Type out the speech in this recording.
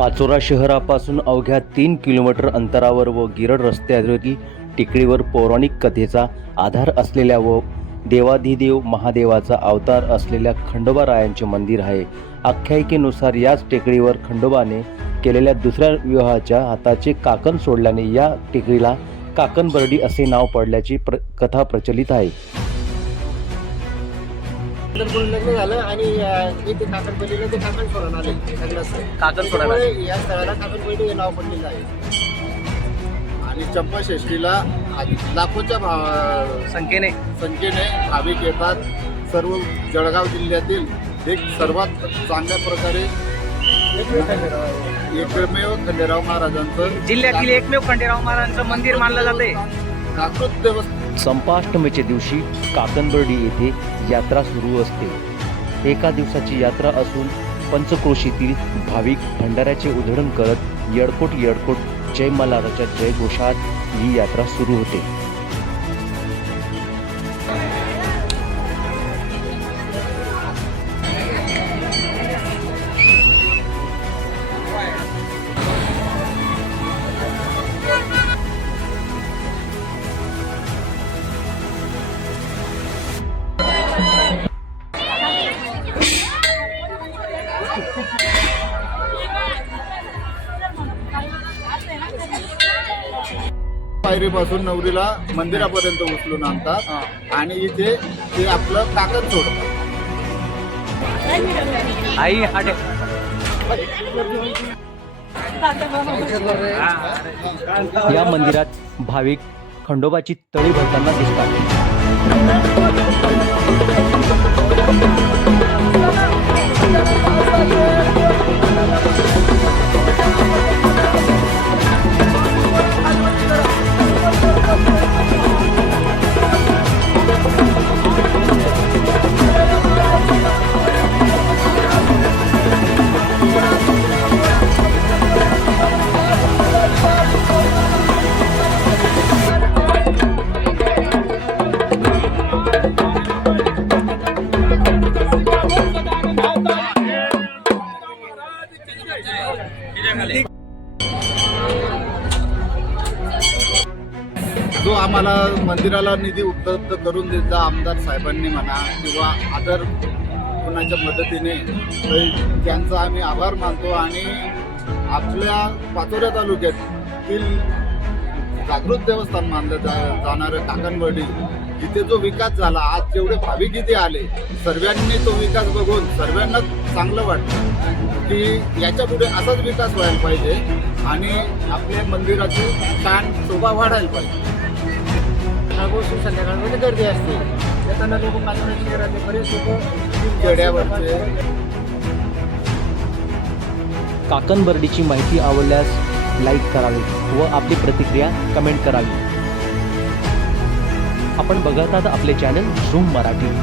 पाचोरा शहरापासून अवघ्या 3 किलोमीटर अंतरावर व गिरड रस्त्यावरील टेकडीवर पौराणिक कथेचा आधार असलेल्या व देवाधिदेव महादेवाचा अवतार असलेल्या खंडोबारायांचे मंदिर आहे. आख्यायिकेनुसार याच टेकडीवर खंडोबाने केलेल्या दुसऱ्या विवाहाच्या हाताचे काकण सोडल्याने या टेकडीला काकणबर्डी असे नाव पडल्याची कथा प्रचलित आहे. लग्न झालं आणि इथे काकणबर्डीला ते काकण सोडून आले काकण सोडायला या स्थळाला काकणबर्डी हे नाव पडलेलं आहे. आणि चंपाषष्ठीला लाखोच्या संख्येने भाविक येतात. सर्व जळगाव जिल्ह्यातील एक सर्वात चांगल्या प्रकारे एकमेव खंडेराव महाराजांचं जिल्ह्यातील एकमेव खंडेराव महाराजांचं मंदिर मानलं जाते. जागृत देवस्थान संपाष्टमीच्या दिवशी काकणबर्डी येथे यात्रा सुरू असते. एका दिवसाची यात्रा असून पंचक्रोशीतील भाविक भंडाऱ्याचे उधळण करत यडकोट यडकोट जय मल्हाराच्या जयघोषात ही यात्रा सुरू होते. पायरीपासून नवरीला मंदिरापर्यंत उचलून आणतात आणि इथे ते आपलं काकण सोडतात. आई या मंदिरात भाविक खंडोबाची तळी भरताना दिसतात. जो आम्हाला मंदिराला निधी उपलब्ध करून देता आमदार साहेबांनी म्हणा किंवा अदर कोणाच्या मदतीने त्यांचा आम्ही आभार मानतो. आणि आपल्या पाचोरा तालुक्यातील जागृत देवस्थान मानलं जाणारं काकणबर्डी इथे जो विकास झाला, आज जेवढे भाविक इथे आले सर्वांनी तो विकास बघून सर्वांना चांगलं वाटतं की याच्या पुढे असाच विकास व्हायला पाहिजे आणि आपल्या मंदिराची छान शोभा वाढायला पाहिजे. संध्याकाळमध्ये गर्दी असते. येताना लोक पाचोरा शहरातले बरेच लोक खेड्यावरचे. काकणबर्डीची माहिती आवडल्यास लाईक करावी व आपली प्रतिक्रिया कमेंट करावी. आपण बघत आहात आपले चॅनल झूम मराठी.